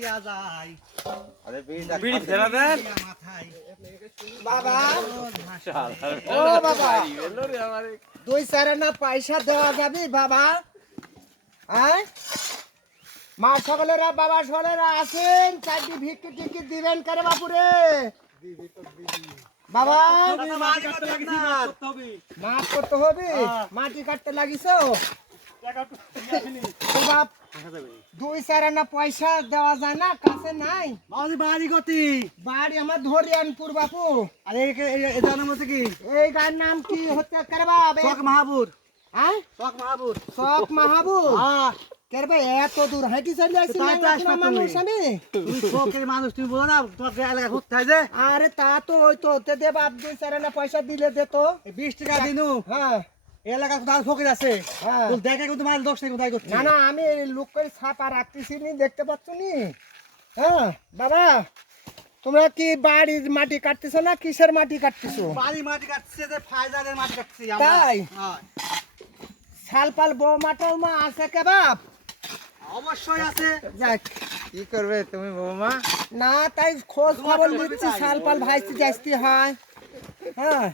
দিয়া যায় আরে বিড়ি ফেরা দেন মাথায় বাবা শালা ও বাবা এলো রে আমারে 2-4 আনা পয়সা দেওয়া যাবে বাবা হ্যাঁ মা সকলেরা বাবা সকলেরা আছেন চারটি ভিক্ষি টিকি দিবেন করে বাপুরে বাবা মাটি কাটতে লাগিছি মাছ করতে হবে মাটি কাটতে লাগিছো ও বাপ 2-4 আনা পয়সা দেওয়া যায় না কাছে নাই মাঝি বাড়ি গতি বাড়ি আমার ধরিয়ানপুর বাপু আরে এটা নাম হচ্ছে কি এই গায়ের নাম কি হতে করে বাপ শখ মাহবুব হ্যাঁ শখ মাহবুব শখ মাহবুব হ্যাঁ কেরবে এত দূর হাঁটি চলে আসছি তাই তো আসবা তুমি। মানুষ আমি তুমি শখের মানুষ তুমি বলো না তোমার এলাকা ঘুরতে হয় যে আরে তা তো ওই তো তে দে বাপ 2-4 আনা পয়সা দিলে দে তো 20 টাকা দিনু হ্যাঁ এলাকা কোথাও ফকির আছে হ্যাঁ তো দেখে কিন্তু মাল 10 টাকা কোথায় করছে না না আমি লোক করে ছাপা রাখতেছি নি দেখতে পাচ্ছ নি হ্যাঁ বাবা তোমরা কি বাড়ির মাটি কাটতেছো না কিসের মাটি কাটতেছো বাড়ি মাটি কাটছে যে ফাইজারের মাটি কাটছি তাই? হ্যাঁ শালপাল বৌমা টৌমা আছে কে বাপ অবশ্যই আছে যাক কি করবে তুমি বৌমা? না তাই খোঁজ খবর তোমার নিচ্ছি চাই। শালপাল ভাইস্তি যাইস্তি হয় হ্যাঁ